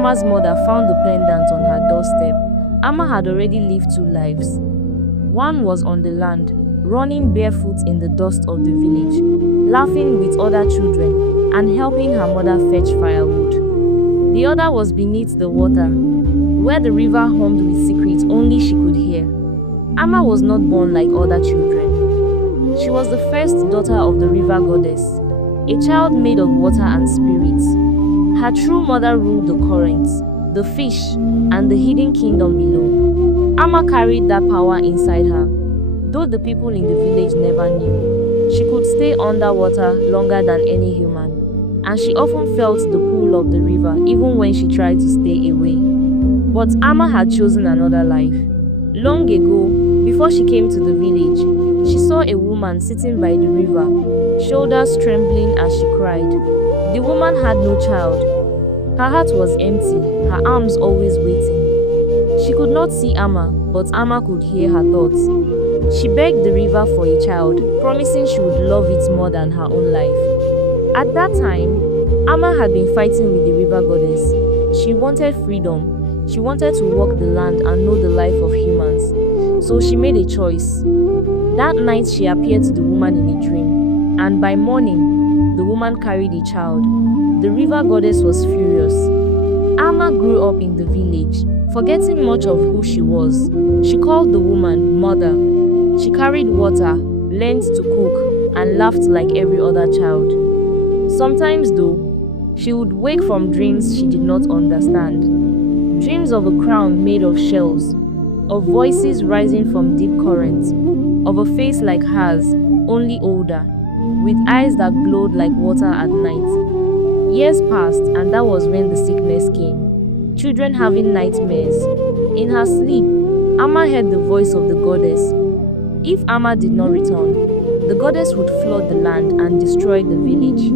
Amma's mother found the pendant on her doorstep, Amma had already lived two lives. One was on the land, running barefoot in the dust of the village, laughing with other children, and helping her mother fetch firewood. The other was beneath the water, where the river hummed with secrets only she could hear. Amma was not born like other children. She was the first daughter of the river goddess, a child made of water and spirits. Her true mother ruled the currents, the fish, and the hidden kingdom below. Amma carried that power inside her, though the people in the village never knew. She could stay underwater longer than any human, and she often felt the pull of the river even when she tried to stay away. But Amma had chosen another life. Long ago, before she came to the village, she saw a woman sitting by the river, shoulders trembling as she cried. The woman had no child. Her heart was empty, her arms always waiting. She could not see Amma, but Amma could hear her thoughts. She begged the river for a child, promising she would love it more than her own life. At that time, Amma had been fighting with the river goddess. She wanted freedom. She wanted to walk the land and know the life of humans. So she made a choice. That night she appeared to the woman in a dream, and by morning, the woman carried a child. The river goddess was furious. Amma grew up in the village, forgetting much of who she was. She called the woman mother. She carried water, learned to cook, and laughed like every other child. Sometimes though, she would wake from dreams she did not understand. Dreams of a crown made of shells, of voices rising from deep currents, of a face like hers, only older, with eyes that glowed like water at night. Years passed, and that was when the sickness came. Children having nightmares. In her sleep, Amma heard the voice of the goddess. If Amma did not return, the goddess would flood the land and destroy the village.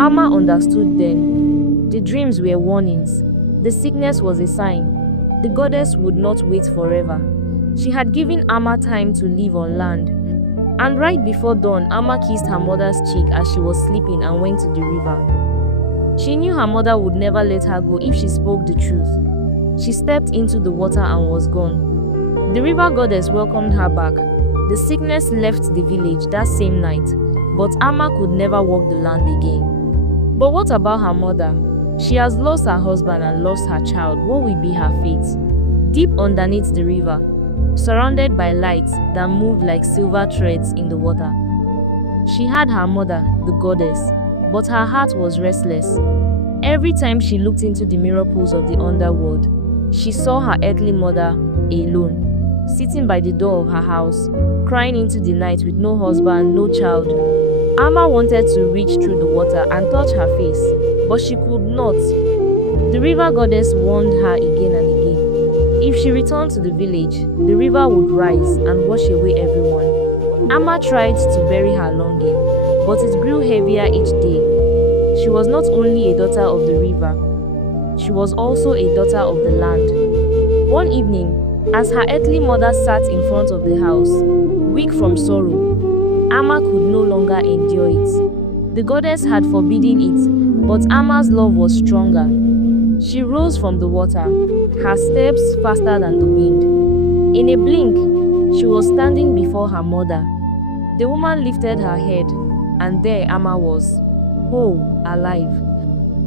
Amma understood then. The dreams were warnings. The sickness was a sign. The goddess would not wait forever. She had given Amma time to live on land. And right before dawn, Amma kissed her mother's cheek as she was sleeping and went to the river. She knew her mother would never let her go if she spoke the truth. She stepped into the water and was gone. The river goddess welcomed her back. The sickness left the village that same night, but Amma could never walk the land again. But what about her mother? She has lost her husband and lost her child. What will be her fate? Deep underneath the river, surrounded by lights that moved like silver threads in the water, she had her mother, the goddess, but her heart was restless. Every time she looked into the mirror pools of the underworld, she saw her earthly mother alone, sitting by the door of her house, crying into the night with no husband, no child. Amma wanted to reach through the water and touch her face, but she could not. The river goddess warned her again and again. If she returned to the village, the river would rise and wash away everyone. Amma tried to bury her longing, but it grew heavier each day. She was not only a daughter of the river, she was also a daughter of the land. One evening, as her earthly mother sat in front of the house, weak from sorrow, Amma could no longer endure it. The goddess had forbidden it, but Amma's love was stronger. She rose from the water, her steps faster than the wind. In a blink, she was standing before her mother. The woman lifted her head, and there Amma was, whole, alive.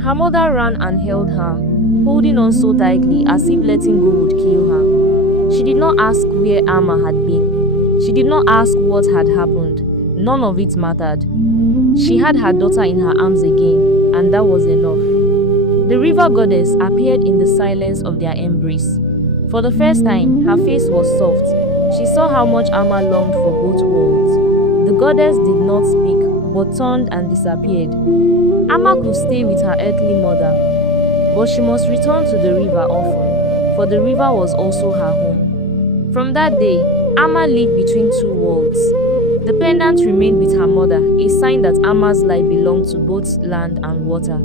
Her mother ran and held her, holding on so tightly as if letting go would kill her. She did not ask where Amma had been. She did not ask what had happened. None of it mattered. She had her daughter in her arms again, and that was enough. The river goddess appeared in the silence of their embrace. For the first time, her face was soft. She saw how much Amma longed for both worlds. The goddess did not speak, but turned and disappeared. Amma could stay with her earthly mother, but she must return to the river often, for the river was also her home. From that day, Amma lived between two worlds. The pendant remained with her mother, a sign that Amma's life belonged to both land and water.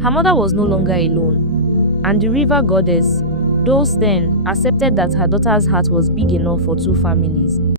Her mother was no longer alone, and the river goddess, though stern, accepted that her daughter's heart was big enough for two families.